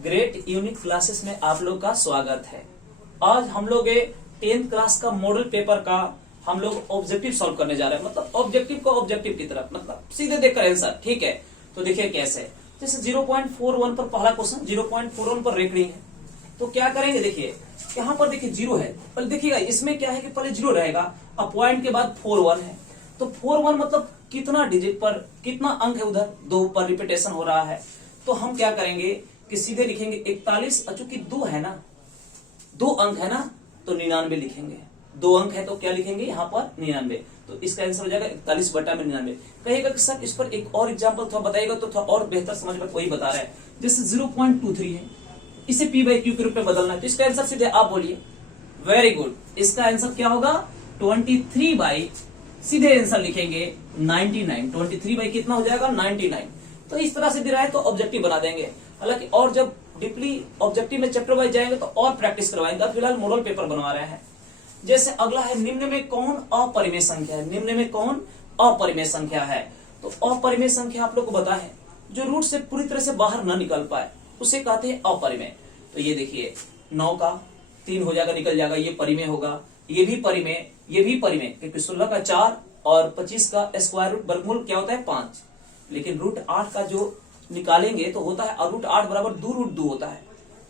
Great unique classes में आप लोग का स्वागत है। आज हम लोग 10th क्लास का मॉडल पेपर का हम लोग ऑब्जेक्टिव सॉल्व करने जा रहे हैं। मतलब ऑब्जेक्टिव को ऑब्जेक्टिव की तरफ, मतलब सीधे देखकर आंसर। ठीक है, तो देखिए कैसे। जैसे 0.41 पर पहला क्वेश्चन 0.41 पर रेकड़ी है, तो क्या करेंगे। देखिए यहाँ पर देखिए 0 है, पहले देखिएगा इसमें क्या है कि पहले 0 रहेगा, अब पॉइंट के बाद 41 है। तो 41 मतलब कितना डिजिट पर, कितना अंक है, उधर 2 पर रिपीटेशन हो रहा है। तो हम क्या करेंगे कि सीधे लिखेंगे 41, चूंकि 2 है ना, 2 अंक है ना, तो 99 लिखेंगे। 2 अंक है तो क्या लिखेंगे यहाँ पर 99। तो इसका आंसर हो जाएगा 41/99। कहिएगा कि सर इस पर एक और एग्जांपल थोड़ा बताइएगा तो थोड़ा और बेहतर समझ में वही बता रहा है। जैसे 0.23 है, इसे p/q के रूप में बदलना है, तो इसका आंसर सीधे आप बोलिए। वेरी गुड, इसका आंसर क्या होगा 23 सीधे आंसर लिखेंगे 99। 23 कितना हो जाएगा 99। तो इस तरह से दे रहा है तो ऑब्जेक्टिव बना देंगे। हालांकि और जब डीपली ऑब्जेक्टिव में चैप्टर वाइज जाएंगे तो और प्रैक्टिस करवाएंगे। फिलहाल मॉडल पेपर बनवा रहे हैं। जैसे अगला है, निम्न में कौन अपरिमेय संख्या है। निम्न में कौन अपरिमेय संख्या है। तो अपरिमेय संख्या आप लोग को पता है, जो रूट से पूरी तरह से बाहर न निकल पाए उसे कहते हैं अपरिमेय। तो ये देखिए 9 का 3 हो जाएगा, निकल जाएगा, ये परिमेय होगा। ये भी परिमेय, ये भी परिमेय, क्योंकि 16 का 4 और 25 का स्क्वायर रूट वर्गमूल क्या होता है 5। लेकिन रूट 8 का जो निकालेंगे तो होता है, और रूट 8 बराबर 2 रूट 2 होता है,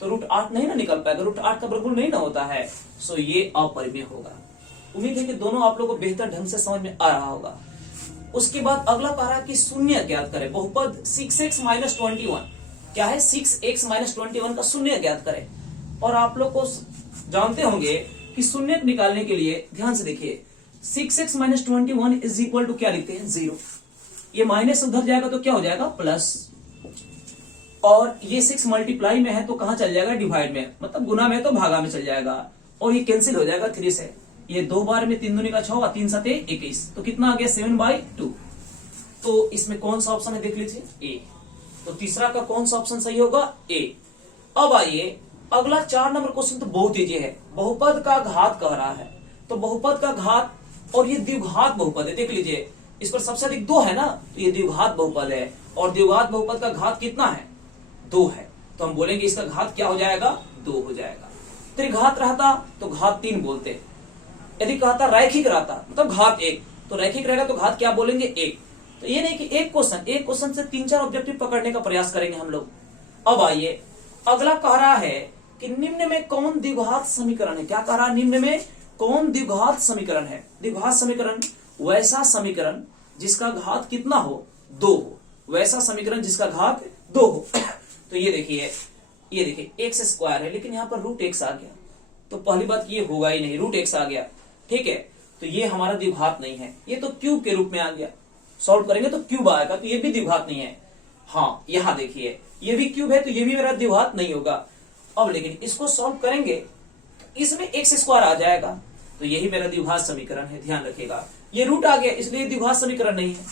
तो रूट 8 नहीं ना निकल पाएगा, रूट 8 का वर्गमूल नहीं ना होता है। सो ये अपरिमेय होगा। उम्मीद है कि दोनों आप लोगों को बेहतर ढंग से समझ में आ रहा होगा। उसके बाद अगला कह रहा है कि शून्य ज्ञात करें। बहुपद 6x - 21 क्या है, 6x - 21 का शून्य ज्ञात करें। और आप लोग को जानते होंगे कि शून्य निकालने के लिए ध्यान से देखिए, 6x - 21 इज इक्वल टू क्या लिखते हैं 0। ये माइनस उधर जाएगा तो क्या हो जाएगा प्लस, और ये 6 मल्टीप्लाई में है तो कहां चल जाएगा डिवाइड में, मतलब गुना में तो भागा में चल जाएगा, और ये कैंसिल हो जाएगा 3 से। ये 2 बार में 3 दूनी का 6 और 3 7 21, तो कितना आ गया 7/2। तो इसमें कौन सा ऑप्शन है देख लीजिए, ए। तो तीसरा का कौन सा ऑप्शन सही होगा, ए। अब आइए अगला 4 नंबर क्वेश्चन तो बहुत इजी है। बहुपद का घात कह रहा है, तो बहुपद का घात, और ये द्विघात बहुपद है। देख लीजिए इस पर सबसे अधिक 2 है ना, तो ये द्विघात बहुपद है, और द्विघात बहुपद का घात कितना है 2 है। तो हम बोलेंगे इसका घात क्या हो जाएगा 2 हो जाएगा। त्रिघात रहता तो घात 3 बोलते। यदि कहता रैखिक रहता मतलब घात 1, तो रैखिक रहेगा तो घात क्या बोलेंगे 1। तो ये नहीं कि एक क्वेश्चन से 3-4 ऑब्जेक्टिव पकड़ने का प्रयास करेंगे हम लोग। अब आइए अगला कह रहा है कि निम्न में कौन द्विघात समीकरण है। क्या कह रहा है, निम्न में कौन द्विघात समीकरण है। द्विघात समीकरण वैसा समीकरण जिसका घात कितना हो 2 हो, वैसा समीकरण जिसका घात 2 हो। तो ये देखिए x स्क्वायर है, लेकिन यहाँ पर रूट x आ गया, तो पहली बात ये होगा ही नहीं, रूट x आ गया। ठीक है, तो ये हमारा द्विघात नहीं है, ये तो क्यूब के रूप में आ गया। सॉल्व करेंगे तो क्यूब आएगा, तो ये भी द्विघात नहीं है। हाँ यहाँ देखिए ये भी क्यूब है, तो ये भी मेरा द्विघात नहीं होगा। अब लेकिन इसको सॉल्व करेंगे इसमें x स्क्वायर आ जाएगा, तो यही मेरा द्विघात समीकरण है। ध्यान रखिएगा, ये रूट आ गया इसलिए द्विघात समीकरण नहीं है।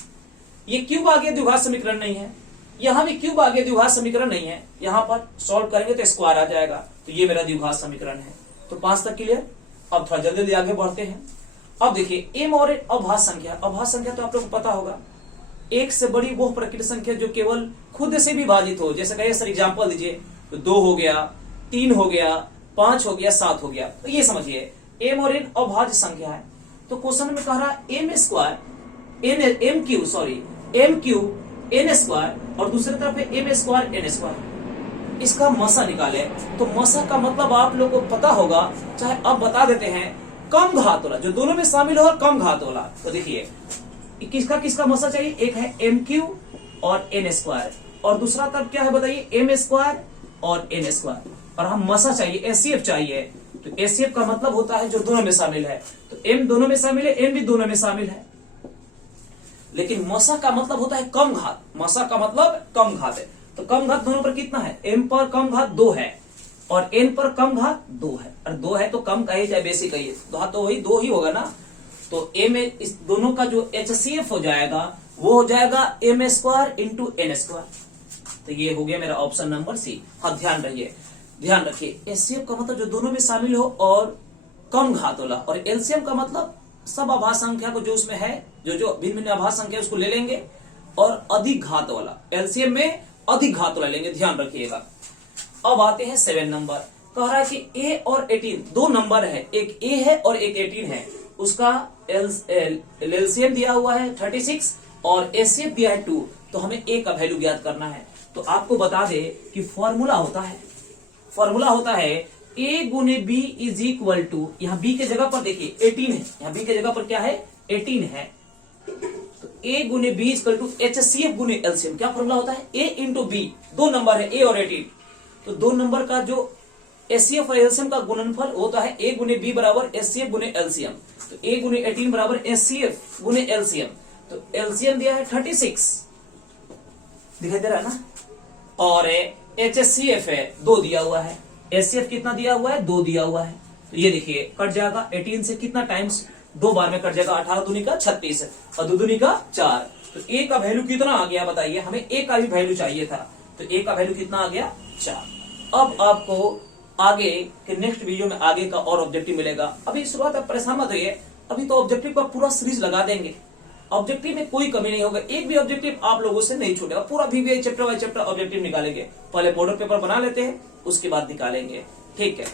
ये क्यूब आ गया द्विघात समीकरण नहीं है, यहां भी क्यूब आ गया द्विघात समीकरण नहीं है। यहां पर सॉल्व करेंगे तो स्क्वायर आ जाएगा, तो ये मेरा द्विघात समीकरण है। तो 5 तक क्लियर। अब थोड़ा जल्दी आगे बढ़ते हैं। अब देखिए एम और अभाज्य संख्या। अभाज्य संख्या तो आप लोग को पता होगा, एक से बड़ी वो प्रकृत संख्या जो केवल खुद से विभाजित हो। जैसे कहिए सर एग्जाम्पल दीजिए, तो 2 हो गया, 3 हो गया, 5 हो गया, 7 हो गया। तो ये समझिए एम और एन अभाज्य संख्या है। तो क्वेश्चन में कह रहा है एम क्यूब एन स्क्वायर और दूसरी तरफ है एम स्क्वायर एन स्क्वायर। इसका मसा निकाले। तो मसा का मतलब आप लोग को पता होगा, चाहे अब बता देते हैं, कम घात वाला, जो दोनों में शामिल हो और कम घात वाला। तो देखिए किसका मसा चाहिए, एक है एम क्यूब और एन स्क्वायर, और दूसरा तरफ क्या है बताइए एम स्क्वायर और एन स्क्वायर, और हम मसा चाहिए एचसीएफ चाहिए। तो एचसीएफ का मतलब होता है जो दोनों में शामिल है, तो एम दोनों में शामिल है, एन भी दोनों में शामिल है। लेकिन मसा का मतलब होता है कम घात। मसा का मतलब कम घात है, तो कम घात दोनों पर कितना है, एम पर कम घात 2 है और एन पर कम घात 2 है। और 2 है तो कम कहिए चाहे बेसिक कहिए, तो वही 2 ही होगा ना। तो एम इस दोनों का जो एचसीएफ हो जाएगा वो हो जाएगा M square into N square. तो ये हो गया मेरा ऑप्शन नंबर सी। हाँ ध्यान रखिए एचसीएफ का मतलब जो दोनों में शामिल हो और कम घात वाला, और एलसीएम का मतलब सब अभाज्य संख्या को जो उसमें है, जो भिन्न भिन्न अभाज्य संख्या उसको ले लेंगे और अधिक घात वाला। एलसीएम में अधिक घात वाला लेंगे, ध्यान रखिएगा। अब आते हैं 7 नंबर। कह रहा है कि ए और 18 दो नंबर है, एक ए है और एक 18 है, उसका एलसीएम दिया हुआ है 36 और एचसीएफ दिया है 2, तो हमें ए का वैल्यू ज्ञात करना है। तो आपको बता दे कि फॉर्मूला होता है ए गुने बी इज इक्वल टू, यहाँ बी के जगह पर देखिए 18 है, यहाँ बी के जगह पर क्या है 18 है, तो ए गुने B is equal to HCF गुने एलसीएम। क्या फॉर्मूला होता है ए इंटू बी, दो नंबर है ए और 18, तो दो नंबर का जो एचसीएफ और एलसीएम का गुणनफल होता है ए गुने बी बराबर एचसीएफ गुने एलसीएम, तो ए गुने 18 बराबर एचसीएफ गुने एलसीएम, तो एलसीएम दिया है 36 दिखाई दे रहा है ना, और एचसीएफ है 2 दिया हुआ है, एचसीएफ कितना दिया हुआ है 2 दिया हुआ है, तो ये देखिए कट जाएगा 18 से कितना टाइम्स 2 बार में कट जाएगा, 18 दूनी का 36 और 2 दूनी का 4, तो ए का वैल्यू कितना आ गया बताइए, हमें ए का भी वैल्यू चाहिए था, तो ए का वैल्यू कितना आ गया 4। अब आपको आगे के नेक्स्ट वीडियो में आगे का और ऑब्जेक्टिव मिलेगा, अभी शुरुआत आप परेशान मत रहिए, अभी तो ऑब्जेक्टिव का पूरा सीरीज लगा देंगे, ऑब्जेक्टिव में कोई कमी नहीं होगा, एक भी ऑब्जेक्टिव आप लोगों से नहीं छूटेगा, पूरा VVI chapter by chapter objective निकालेंगे, पहले मॉडल पेपर बना लेते हैं उसके बाद निकालेंगे, ठीक है।